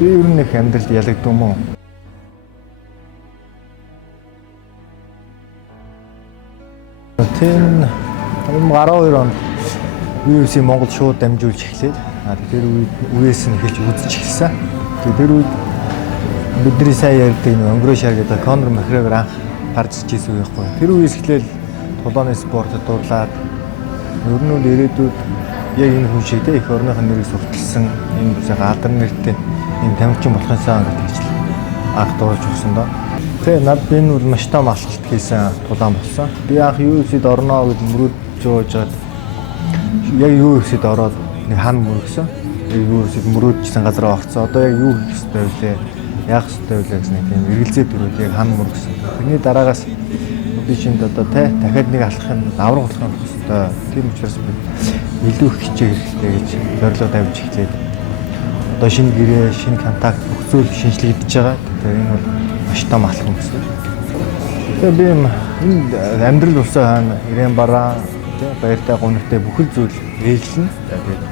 Би ер нь их амьдралд ялагдсан юм уу? Тийм 2012 онд UFC Монгол шууд дамжуулж эхлээд тэр үеэс нь эхэлж үзэж эхэлсэн. Тэр үед бидний сайн ярьдаг Өнгөрөөшар гэдэг Конор Макгрегор анх гарч ирсэн үе байхгүй. Тэр үеэс эхлээл тулааны спортод дурлаад ер нь ирээдүйд яг энэ хүн шиг их орныхын нэрийг сурталсан энэ алдар нэртэй энэ тамирчин болохынсаа гэж анх дуулж өгсөн доо. Тэгээ над энэ бол маш том алхалт хийсэн тулаан болсон. Би анх UFC-д орноо гэж мөрөөдж байгаад яг UFC-д ороод нэг хан мөрөгсөн. UFC-д мөрөөдчихсэн газараа орцсон. Одоо яг юу хийх ёстой вэ? Яах ёстой вэ гэсэн нэг тийм эргэлзээ төрөөд яг хан мөрөгсөн. Тэрний дараагаас би шинд одоо дахиад нэг алхахын авраг болох юм ёстой. Тийм учраас би илүү их хичээх хэрэгтэй гэж зорилго тавьж эхлээд одоо шинэ гэрээ, шинэ контакт бүх зүйл шинжлэгдэж байгаа. Тэгэхээр энэ бол маш том алхам гэсэн. Тэгээ би энэ амьдрал усаа хаана ирээн бараа баяртай гонхтой бүхэл зүйл ээлжлэн. Тэгээд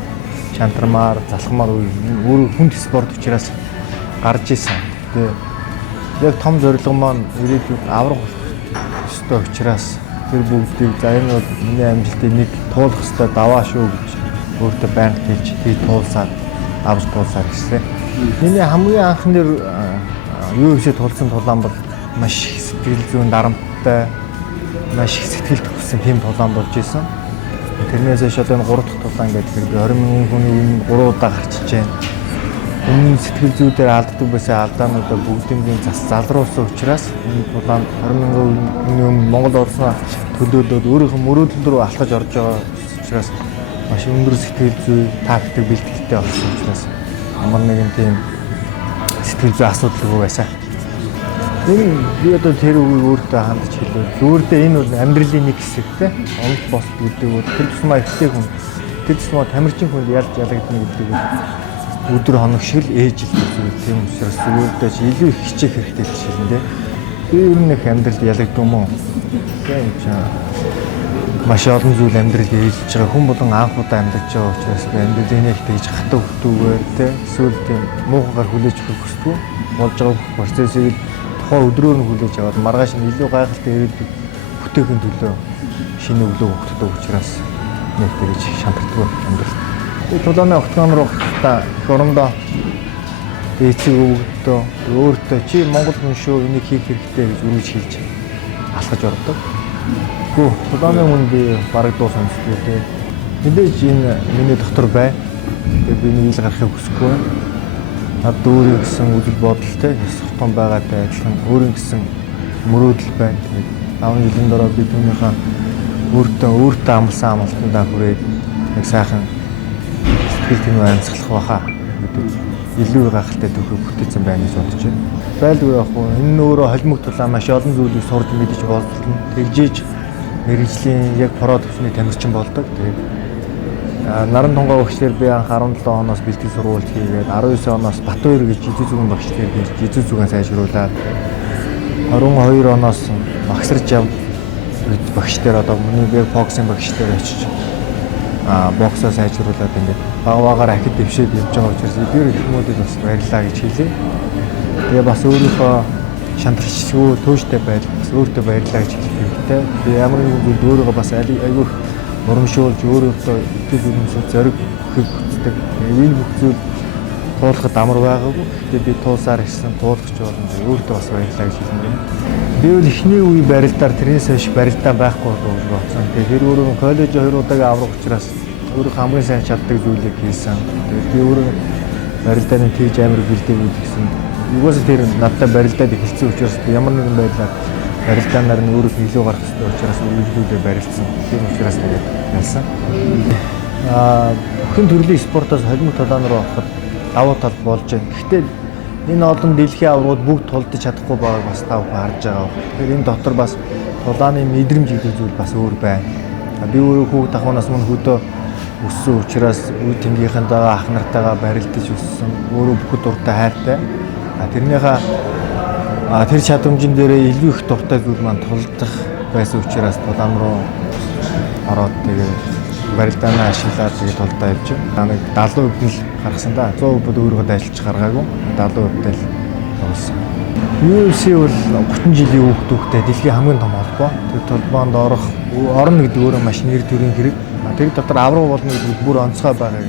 шантармаар, залхамаар өөр хүнд спорт учраас гарч исэн. Тэгээ яг том зорилго маань ирээдүйд аврах ёстой учраас тэр бүгдийг за энэ бол миний амжилтыг нэг туулах ёстой даваа шүү гэж өөртөө байнга хэлж тэгээд туулсаад авч туулсаар ирсэн. Миний хамгийн анхны UFC тулсан тулаан бол маш их сэтгэл зүйн дарамттай, маш их сэтгэл төгссөн тийм тулаан болж исэн. Тэрнээс хойш одоо энэ 3 дахь тулаан гэдэг би 20 мянган хүний өмнө 3 удаа гарчиж байна. Энэ сэтгэл зүй дээр алддаг байсан алдаануудаа бүгднийг залруулсан учраас энэ тулаанд 20 мянган хүний өмнө Монгол орсноо төлөөлөөд өөрийнхөө мөрөөдөл рүү алхаж орж байгаа учраас маш өндөр сэтгэл зүй тактик бэлтгэлтэй болсон учраас ямар нэгэн тийм сэтгэл зүй асуудалгүй байсан. Энэ би одоо тэр үгийг өөртөө хандж хэлээ. Өөртөө энэ бол амьдралын нэг хэсэг те. Онц бос гэдэг бол тэр тусмаа ихтэй хүн, тэр тусмаа тамирчин хүнд ялж ялагдана гэдэг нь өдөр хоног шиг л ээж л зүйл. Тийм учраас өөртөө илүү их хичээх хэрэгтэй гэж хэлнэ. Би ер нь их амьдралд ялагдсан юм уу? Тийм ч маш олон зүйл амьдралд ээлжиж байгаа. Хүн болон анх удаа амьдарч байгаа учраас би амьдралын их тэгж хатуу хөтүүгээр те эсвэл тийм муухайгаар хүлээж өгөх хүсдэг. Болж байгаа процессыг тухайн өдрөөр нь хүлээж аваад маргааш нь илүү гайхалтай ирээдүйд бүтээхийн төлөө шинэ өглөө хөгтдөг учраас нэг тэгж шантардаг амьдрал. Би тулааны октогон руу та их орондоо эцэг өвгдөө өөртөө чи Монгол хүн шүү энийг хийх хэрэгтэй гэж үргэлж хэлж алхаж ордог. Гүү тулааны хүн би бараг дуу сонсдгүй те. Мэдээж энэ миний дотор бай. Тэгээ би нэг ил гарахыг хүсэхгүй. Над өөрийн гэсэн үйл бодолтой сухтан байгаатай адилхан өөрийн гэсэн мөрөөдөл байна. Тэгээд 5 жилийн дараа би түүнийхээ өөртөө амласан амлалтандаа хүрээд нэг сайхан сэтгэл тэнүү амьсгалах баха гэдэг илүү гайхалтай төгсөг бүтээсэн байна гэж бодож байна. Байлгүй яг хөө энэ өөрөө холимог тулаан маш олон зүйлийг сурж мэдэж болдог. Тэгжээж мэрэгжлийн яг про төвчний тамирчин болдог. Тэгээд наран тунгай багшлаар би анх 17 оноос бэлтгэл сургууль хийгээд 19 оноос Батбаяр гэж жижиг зүгэн багшлаар хийж жижиг зүгэн сайжруулаад 22 оноос багсарч яв багшлаар одоо миний яг боксинг багшлаар очиж боксоо сайжруулад ингээд багаагаар ахид дэвшээд явж байгаа учраас эдгээр хүмүүдэд бас баярлалаа гэж хэлье. Тэгээ бас өөрийнхөө шантарчгүй тууштай байдал бас өөртөө баярлалаа гэж хэлэх хэрэгтэй. Би ямар нэгэн зүйл өөрийгөө бас айгүй урамшуулж өөрөөсөө итгэл үнэмшил зориг өгөхийг хүсдэг. Энэ бүх зүйл туулахад амар байгаагүй. Гэхдээ би туулсаар ирсэн, туулах ч болно. Өөртөө бас баярлалаа гэж хэлнэ. Би бол эхний үе барилдаар тэрнээс хойш барилдаа байхгүй болж бодсон. Тэгэхээр тэр өөрөө коллеж 2 удаагийн аврах учраас өөрөө хамгийн сайн чаддаг зүйлийг хийсэн. Тэгээд би өөрөө барилдааны тэгж амар бэлдээгүй гэсэн. Юугаас тэр надтай барилдаад эхэлсэн учраас ямар нэгэн байдлаар барилдаанаар нь өөрөө илүү гарах хэрэгтэй учраас үргэлжлүүлээ барилдсан. Тийм учраас тэгээд ялсан. Бүхэн төрлийн спортоос холимог тулаан руу ороход давуу тал болж байна. Гэхдээ энэ олон дэлхийн аврагууд бүгд тулдаж чадахгүй байгааг бас та бүхэн харж байгаа. Тэгэхээр энэ дотор бас тулааны мэдрэмж гэдэг зүйл бас өөр байна. Би өөрөө хүүхд ахуйнаас мөн хөдөө өссөн учраас үе тэнгийнхэнтэйгээ ах нартайгаа барилдаж өссөн. Өөрөө бүхэд дуртай хайртай. Тэрнийхээ тэр чадамжин дээрээ илүү их дуртай зүйл маань тулдах байсан учраас тулаан руу ороод тэгээд барилдаанаа ашиглаад тэгээд толдоо явж байна. Нэг 70% нь л гаргасан да. 100% өөрөөгөө ажиллаж гаргаагүй. 70% л явуулсан. UFC бол 30 жилийн хүүхдүүдтэй дэлхийн хамгийн том холбоо. Тэр толгоонд орно гэдэг өөрөө маш нэр төрийн хэрэг. Тэр дотор авраг болно гэдэг бүр онцгой байгаа юм.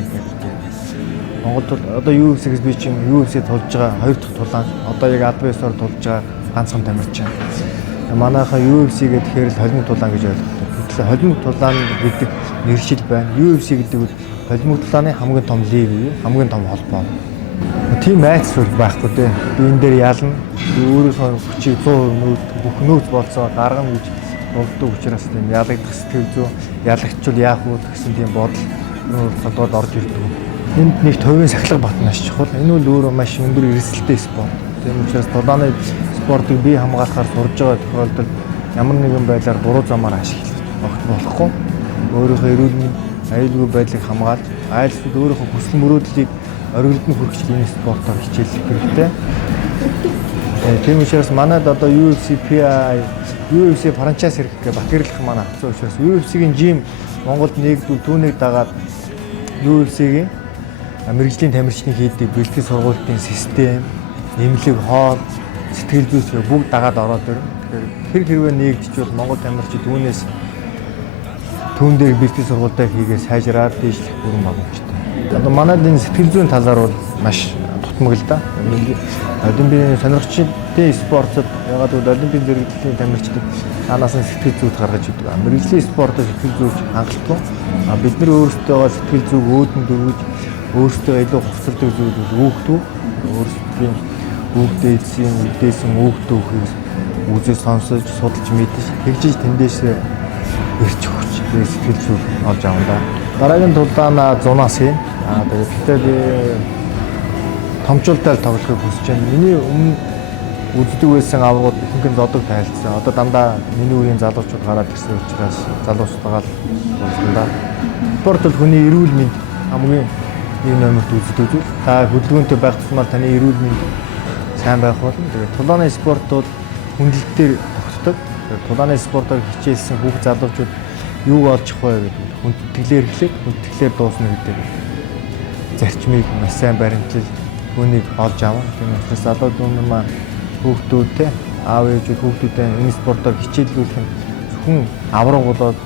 Монголд одоо UFC-гээс би чинь UFC тулж байгаа 2 дахь тулаан одоо яг адвайсаар тулж байгаа ганцхан тамирчин. Манайхаа UFC гэхээр л холимог тулаан гэж ойлгодог. Гэтэл холимог тулаан гэдэг нэршил байна. UFC гэдэг нь холимог тулааны хамгийн том лиг юу? Хамгийн том холбоо. Тийм айц бол байхгүй дээ. Би энэ дээр ялна. Би өөрийнхөө хүчийг 100% бүх нөөц болцоо гаргана гэж болдог учраас тийм ялагдах сэтгэл зүй, ялагдчихвал яах вэ гэсэн тийм бодол бодоод орж ирдэг. Энд нэг төвийн сахилга бат маш чухал. Энэ бол өөрөө маш өндөр эрсдэлтэй спорт. Тийм учраас тулааны спортыг бие хамгаалахаар сурж байгаа тохиолдолд ямар нэгэн байдлаар буруу замаар ашиглах болохгүй. Өөрийнхөө эрүүл мэнд, аюулгүй байдлыг хамгаалж, айлсууд өөрийнхөө хүсэл мөрөөдлийг оргилд нь хүргэж ийм спортоор хичээллэх хэрэгтэй. Тийм учраас манайд одоо UFC франчайз хэрэглэх Батэрлэх манай авсан учраас UFC-гийн жим Монголд нэгдвэл түүнийг дагаад UFC-гийн мэрэгжлийн тамирчны хийдэг бэлтгэл сургуулийн систем, эмнэлэг хоол, сэтгэл зүйч бүгд дагаад ороод ирнэ. Тэгэхээр хэрвээ нэгдчихвэл Монгол тамирчид түүн дээр бэлтгэл сургуультай хийгээ сайжраад дээшлэх бүрэн боломжтой. Одоо манайд энэ сэтгэл зүйн талаар бол маш тутмаг л да. Олимпийн сонирхчдын спортод ягаад гэвэл олимпийн зэрэглэлийн тамирчид танаас нь сэтгэл зүйд гаргаж идэг. Мэргэжлийн спортод сэтгэл зүйч хангалтгүй. Бид нар өөрсдөө сэтгэл зүйг өөдөнд өгөж өөрсдөө илүү хувцалдаг зүйлүүд өгдөг. Өөрсдийн хүүхдээ эцсийн үдээсэн өгдөг үхийг үзэж сонсож судалж мэдэж тэгжиж тэндээсээ ирч өгч сэтгэл зүйг олж авна да. Дараагийн тулаана 100-аас хийн. Тэгээд би томчуултаар тоглохыг хүсэж байна. Миний өмнө үздэг байсан аврагууд ихэнх нь зодог тайлцсан. Одоо дандаа миний үеийн залуучууд гараад ирсэн учраас залуучтайгаа тоглосон да. Спорт бол хүний эрүүл мэнд хамгийн нэг номерт үздэг зүйл. Та хөдөлгөөнтэй байх тусмаар таны эрүүл мэнд сайн байх болно. Тэгээд тулааны спорт бол хүндлэлтээр тогтдог. Тэгээд тулааны спортоор хичээлсэн бүх залуучууд юуг олж авах вэ гэдэг хүндэтгэлээр эхлээд хүндэтгэлээр дуусна гэдэг зарчмыг маш сайн баримтлал хүнийг олж авна. Тийм учраас залуучууд маань хүүхдүүдтэй аав ээжүүд хүүхдүүдээ энэ спортоор хичээллүүлэх нь зөвхөн авраг болоод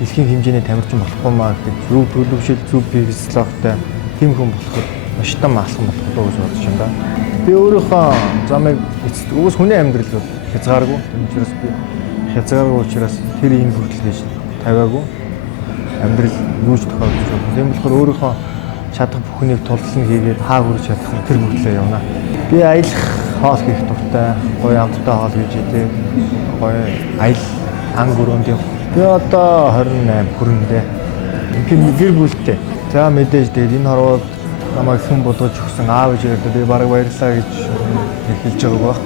дэлхийн хэмжээний тамирчин болохгүй маа гэдэг зөв төлөвшил зөв физиологитой тийм хүн болоход маш том алхам болох доо гэж бодож байна да. Би өөрийнхөө замыг эцэст уус хүний амьдрал бол хязгааргүй. Тийм учраас би хязгааргүй учраас тэр ийм хүртэл гэж тавиагүй. Амьдрал юу ч тохиолдож байна. Тийм болохоор өөрийнхөө чадах бүхнийг тулдлан хийгээд хаа хүрч чадах нь тэр мөртлөө явна. Би аялах хоол хийх дуртай, гоё амттай хоол хийж идэг, гоё аял ан гөрөөнд юм. Би одоо 28 хүрэндээ. Гэр бүлтэй. За мэдээж тэгээд энэ хорвоод намайг хэн бодож өгсөн аав ээжээ би бараг баярлалаа гэж хэлж байгааг баг.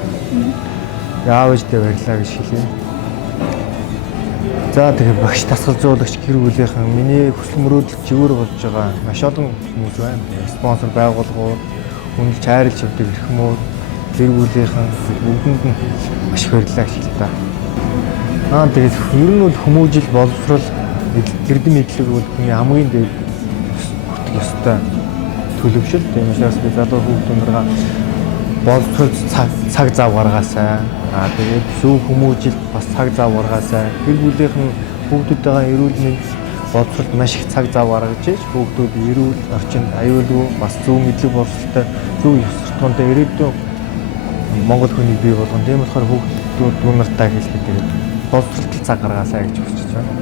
Аав ээжтэй баярлалаа гэж хэлье. За тэгээд багш тасгалзуулагч гэр бүлийнхэн миний хүсэл мөрөөдөл чигээр болж байгаа маш олон хүмүүс байна. Спонсор байгууллагууд, хүндэлж хайрлж авдаг эрхмүүд, гэр бүлийнхэн бүгдэнд нь маш их баярлалаа гэж хэлээ та. Тэгээд ер нь бол хүмүүжил боловсрол эрдэм мэдлэг бол хүний хамгийн дээд хүртэх ёстой төлөвшил. Тийм учраас би залуу хүүхдүүнийгээ боловсрол цаг зав гаргаасай. Тэгээд зөв хүмүүжил бас цаг зав гаргаасай. Гэр бүлийнхэн хүүхдүүдтэйгээ эрүүл мэнд боловсролд маш их цаг зав гаргаж ийж хүүхдүүд эрүүл орчинд аюулгүй бас зөв мэдлэг боловсролтой зөв ёс суртахуунтай ирээдүйн Монгол хүнийг бий болгоно. Тийм болохоор хүүхдүүд дүү нартаа хэлэхэд боловсролд цаг гаргаасай гэж хүсэж байна.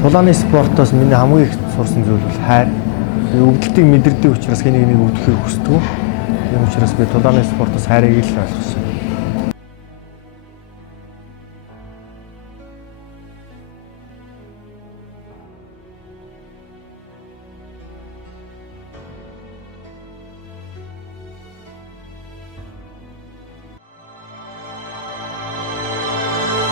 Тулааны спортоос миний хамгийн их сурсан зүйл бол хайр. Би өвдөлтийг мэдэрдэг учраас хэнийг нэг өвдөхийг хүсдэг. Тийм учраас би тулааны спортоос хайрыг л ойлгосон.